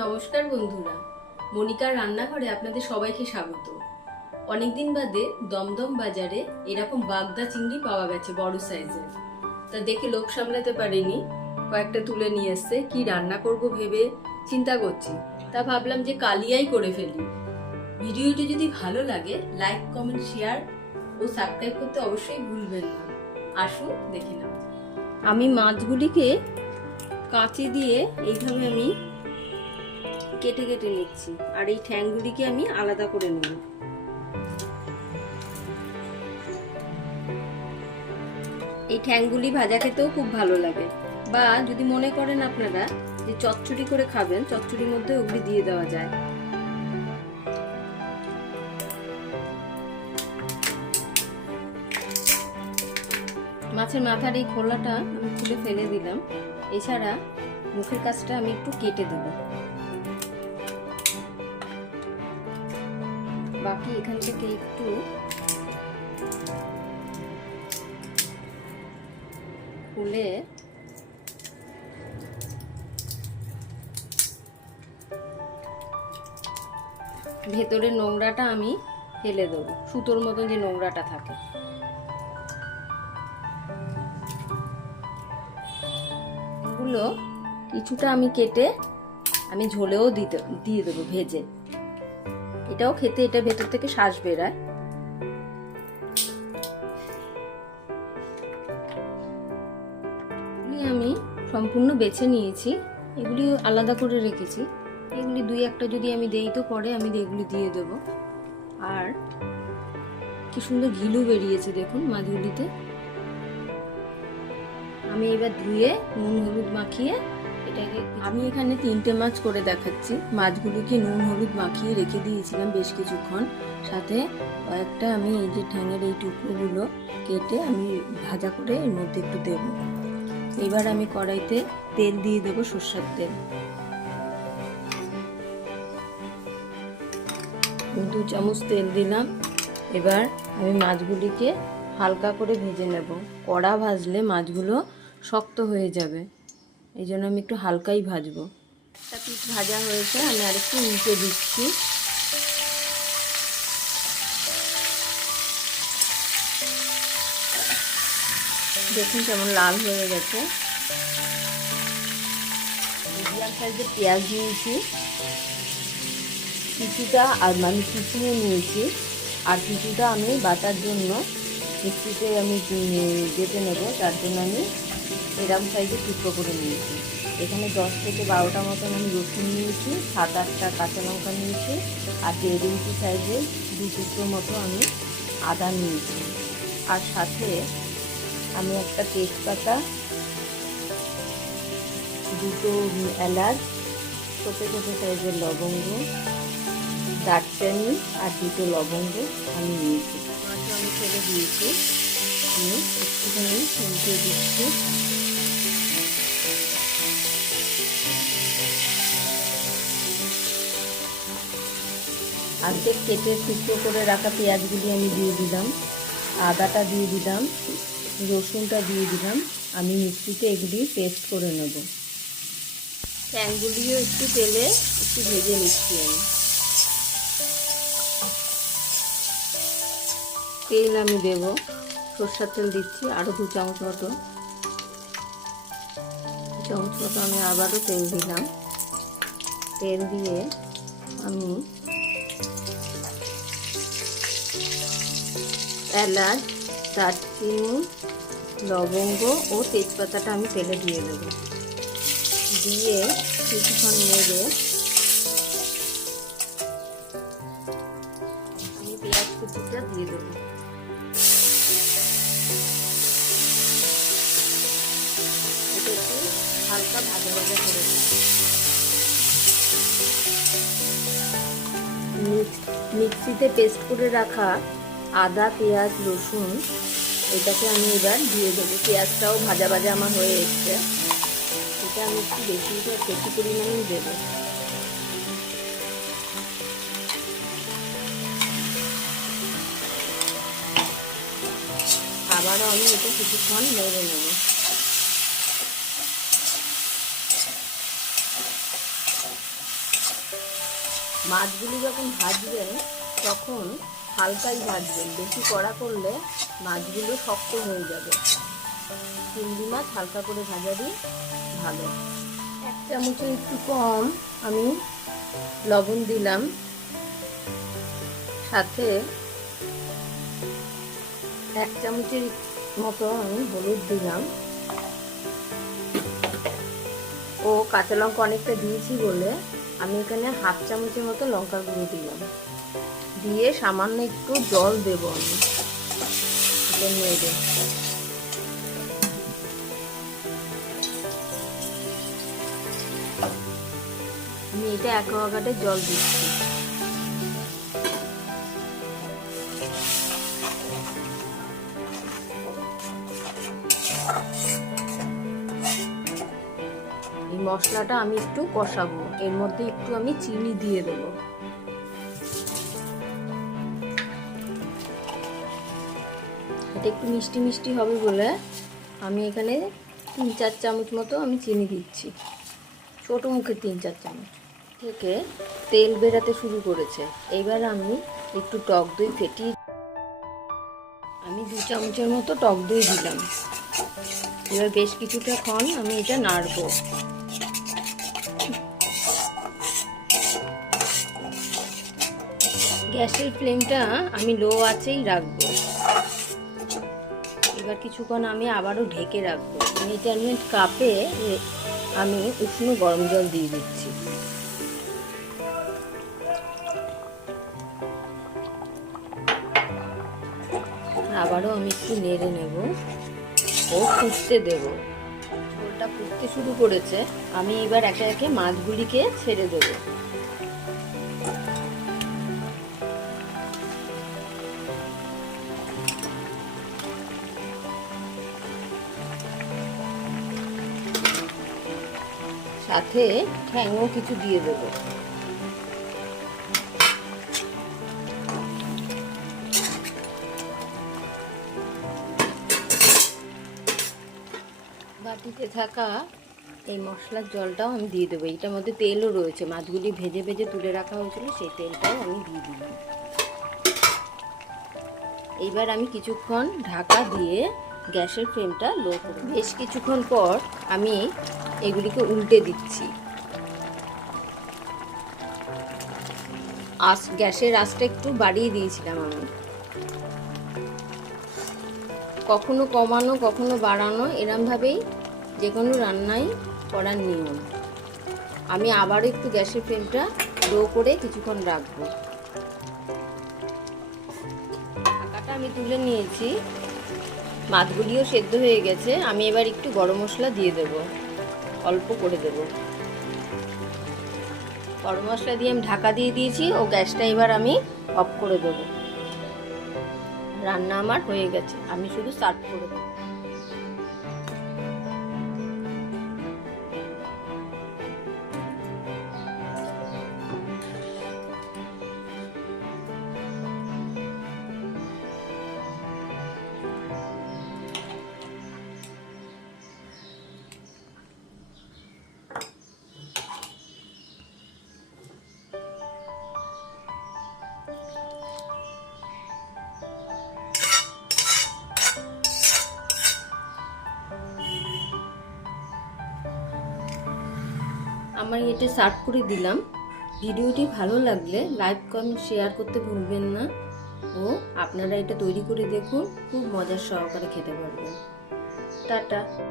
নমস্কার বন্ধুরা, মনিকার রান্নাঘরে আপনাদের সবাইকে স্বাগত। অনেকদিন বাদে দমদম বাজারে এরকম বাগদা চিংড়ি পাওয়া গেছে বড় সাইজের। তা দেখে লোভ সামলাতে পারিনি, কয়েকটা তুলে নিয়ে এসছে। কি রান্না করব ভেবে চিন্তা করছি, তা ভাবলাম যে কালিয়াই করে ফেলি। ভিডিওটি যদি ভালো লাগে লাইক, কমেন্ট, শেয়ার ও সাবস্ক্রাইব করতে অবশ্যই ভুলবেন না। আসুন দেখে নাও। আমি মাছগুলিকে কাঁচি দিয়ে এইভাবে আমি কেটে কেটে নিচ্ছি, আর এই ঠ্যাংগুলিকে আমি আলাদা করে নেব। এই ঠ্যাংগুলি ভাজা খেতেও খুব ভালো লাগে, বা যদি মনে করেন আপনারা যে চচ্চড়ি করে খাবেন, চচ্চড়ির মধ্যে ওগুলি দিয়ে দেওয়া যায়। মাছের মাথার এই খোলাটা আমি খুলে ফেলে দিলাম। এছাড়া মুখের কাছটা আমি একটু কেটে দেবো। বাকি এখান থেকে একটু খুলে ভেতরের নোংরাটা আমি ফেলে দেবো, সুতোর মতন যে নোংরাটা থাকে। এগুলো কিছুটা আমি কেটে আমি ঝোলেও দিয়ে দেবো ভেজে। এটাও খেতে, এটা ভেতর থেকে শ্বাস বেরায়। আমি সম্পূর্ণ বেছে নিয়েছি, এগুলি আলাদা করে রেখেছি। এগুলি দুই একটা যদি আমি দেই তো পরে আমি এগুলি দিয়ে দেব। আর কি সুন্দর ঘিলু বেরিয়েছে দেখুন মাছগুলিতে। আমি এবার ধুয়ে নুন হলুদ মাখিয়ে এটাকে, আমি এখানে 3টে মাছ করে দেখাচ্ছি। মাছগুলোকে নুন হলুদ মাখিয়ে রেখে দিয়েছিলাম বেশ কিছুক্ষণ। সাথে কয়েকটা আমি এই যে ঠ্যাঙের এই টুকরোগুলো কেটে আমি ভাজা করে এর মধ্যে একটু দেব। এবার আমি কড়াইতে তেল দিয়ে দেবো, সরষের তেল। 2 চামচ তেল দিলাম। এবার আমি মাছগুলিকে হালকা করে ভেজে নেব। কড়া ভাজলে মাছগুলো শক্ত হয়ে যাবে, এই জন্য আমি একটু হালকাই ভাজবো। একটা পিঠ ভাজা হয়েছে, আমি আরেকটু উল্টে দিচ্ছি। দেখুন কেমন লাল হয়ে গেছে। মিডিয়াম সাইজের পেঁয়াজ নিয়েছি কিছুটা, আর আমি কুচিয়ে নিয়েছি, আর কিছুটা আমি বাটার জন্য মিক্সিতে আমি বেটে নেব। তার জন্য আমি এরকম সাইজের টুকরো করে নিয়েছি। এখানে 10 থেকে 12টা মতন আমি রসুন নিয়েছি, 7-8টা কাঁচা লঙ্কা নিয়েছি, আর 1.5 ইঞ্চি সাইজের 2 টুকরো মতো আমি আদা নিয়েছি। আর সাথে আমি একটা তেজপাতা, 2টো এলাচ, ছোটো ছোটো সাইজের লবঙ্গ, দারচিনি আর 2টো লবঙ্গ আমি নিয়েছি। মাছটা আমি ফেলে দিয়েছি, আমি একটুখানি উল্টে দিচ্ছি। অর্ধেক কেটে টুকরো করে রাখা পেঁয়াজগুলি আমি দিয়ে দিলাম, আদাটা দিয়ে দিলাম, রসুনটা দিয়ে দিলাম। আমি মিক্সিতে এগুলি পেস্ট করে নেব। ঠ্যাংগুলিও একটু তেলে একটু ভেজে নিচ্ছি আমি। তেল আমি দেব, সরষের তেল দিচ্ছি আরও 2 চামচ মতো। আমি আবারও তেল দিলাম। তেল দিয়ে আমি এলাচ, দারচিনি, লবঙ্গ ও তেজপাতাটা আমি তেলে দিয়ে দেবো। দিয়ে কিছুক্ষণ নেড়ে আমি পেঁয়াজ কুচিটা দিয়ে দেবো। এটা একটু হালকা ভাজা ভাজা করে দেবো। মিক্সিতে পেস্ট করে রাখা আদা, পেঁয়াজ, রসুন এটাকে আমি এবার দিয়ে দেবো। পেঁয়াজটাও ভাজা ভাজা আমার হয়ে এসছে। এটা আমি একটু বেশি পরিমাণেই দেবো। আবারও আমি এটা কিছুক্ষণ নেড়ে নেব। মাছগুলি যখন ভাজবেন তখন হালকাই ভাজবেন, বেশি কড়া করলে মাছগুলো শক্ত হয়ে যাবে। চিংড়ি মাছ হালকা করে ভাজারই ভালো। 1 চামচের একটু কম আমি লবণ দিলাম, সাথে 1 চামচের মতো আমি হলুদ দিলাম ও কাঁচা লঙ্কা অনেকটা দিয়েছি বলে আমি এখানে 1/2 চামচের মতো লঙ্কার গুঁড়ো দিলাম। দিয়ে সামান্য একটু জল দেব আমি, নেড়ে আমি এটা অ্যাকোয়াগার্ডে জল দিচ্ছি। এই মশলাটা আমি একটু কষাবো, এর মধ্যে একটু আমি চিনি দিয়ে দেবো। এটা একটু মিষ্টি মিষ্টি হবে বলে আমি এখানে 3-4 চামচ মতো আমি চিনি দিচ্ছি, ছোট মুখে 3-4 চামচ। থেকে তেল বেরাতে শুরু করেছে। এবার আমি একটু টক দই ফেটিয়ে আমি 2 চামচের মতো টক দই দিলাম। এবার বেশ কিছুটা ক্ষণ আমি এটা নাড়বো। গ্যাসের ফ্লেমটা আমি লো আঁচেই রাখবো। এবার কিছুক্ষণ আমি আবারও ঢেকে রাখবো। মেজারমেন্ট কাপে আমি উষ্ণ গরম জল দিয়ে দিচ্ছি। আবারও আমি একটু নেড়ে নেব ও ফুটতে দেব। ঝোলটা ফুটতে শুরু করেছে, আমি এবার একে একে মাছগুলিকে ছেড়ে দেব। সাথে ঠ্যাংও কিছু দিয়ে দেবো। বাটিতে থাকা এই মশলার জলটাও আমি দিয়ে দেবো। এটার মধ্যে তেলও রয়েছে, মাছগুলি ভেজে ভেজে তুলে রাখা হয়েছিল, সেই তেলটাও আমি দিয়ে দিলাম। এইবার আমি কিছুক্ষণ ঢাকা দিয়ে গ্যাসের ফ্লেমটা লো করে বেশ কিছুক্ষণ পর আমি এগুলিকে উল্টে দিচ্ছি। গ্যাসের আঁচটা একটু বাড়িয়ে দিয়েছিলাম আমি, কখনো কমানো কখনো বাড়ানো, এরমভাবেই যে কোনো রান্নাই করার নিয়ম। আমি আবারও একটু গ্যাসের ফ্লেমটা লো করে কিছুক্ষণ রাখবো। ঢাকাটা আমি তুলে নিয়েছি, মাছগুলিও সেদ্ধ হয়ে গেছে। আমি এবার একটু গরম মশলা দিয়ে দেব, অল্প করে দেব। গরম মশলা দিয়ে আমি ঢাকা দিয়ে দিয়েছি ও গ্যাসটা এবার আমি অফ করে দেব। রান্না আমার হয়ে গেছে, আমি শুধু সার্ভ করে দেব। আমার এটা সার্ভ করে দিলাম। ভিডিওটি ভালো লাগলে লাইক কমেন্ট শেয়ার করতে ভুলবেন না ও আপনারা এটা তৈরি করে দেখুন, খুব মজার সহকারে খেতে পারবেন। টাটা।